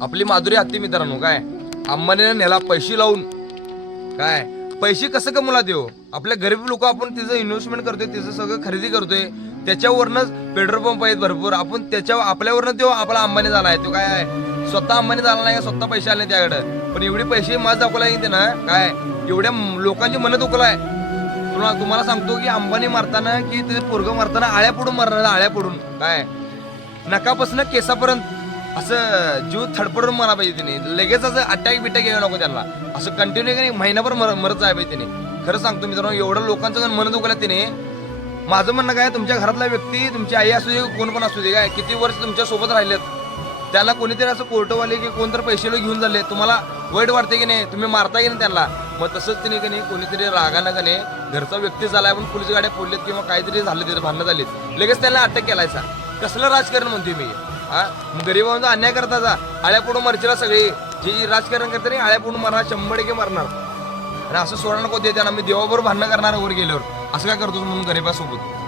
आपली माधुरी हत्ती मित्रांनो काय अंबानीने नेला पैसे लावून काय पैसे कसं कमवला देऊ आपल्या गरीब लोक आपण तिचं इन्व्हेस्टमेंट करतोय तिचं सगळं खरेदी करतोय त्याच्यावरनच पेट्रोल पंप आहेत भरपूर आपण त्याच्या आपल्यावरनं तो आपला अंबानी झाला आहे तो काय आहे स्वतः अंबानी झाला नाही स्वतः पैसे आले त्याकडे पण एवढे पैसे माझ दाखवला ते ना काय एवढ्या लोकांची मनं दुखलाय तुम्हाला सांगतो की अंबानी मारताना की ते पोरगं मारताना आळ्या पडून मारणार आळ्या पडून काय नकापासून केसापर्यंत असं जीव थडपडून मारा पाहिजे तिने लगेच असं अटॅक बिटॅक येऊ नको त्यांना असं कंटिन्यू काही महिनाभर मरत जाय पाहिजे तिने खरं सांगतो मित्रांनो एवढं लोकांचं मन दुखलं तिने माझं म्हणणं काय तुमच्या घरातला व्यक्ती तुमची आई असू दे कोण पण असू दे काय किती वर्ष तुमच्या सोबत राहिलेत त्याला कोणीतरी असं कोर्टवाले की कोणतरी पैसे घेऊन झाले तुम्हाला वाईट वाटते की नाही तुम्ही मारता की नाही त्यांना मग तसंच तिने की नाही कोणीतरी रागानं का नाही घरचा व्यक्ती झालाय पण पोलीस गाड्या फोडलेत किंवा काहीतरी झालं तिथे भांडणं झालीत लगेच त्याला अटक केलायचा कसलं राजकारण म्हणते मी हा गरीबांचा अन्याय करता जा आळ्या पडून मरचीला सगळी जे राजकारण करते नाही आळ्या पडून मारणार 100% मारणार आणि असं सोडा नको ते त्यांना मी देवाबरोबर भांडणं करणार वर गेल्यावर असं काय करतो म्हणून गरीबासोबत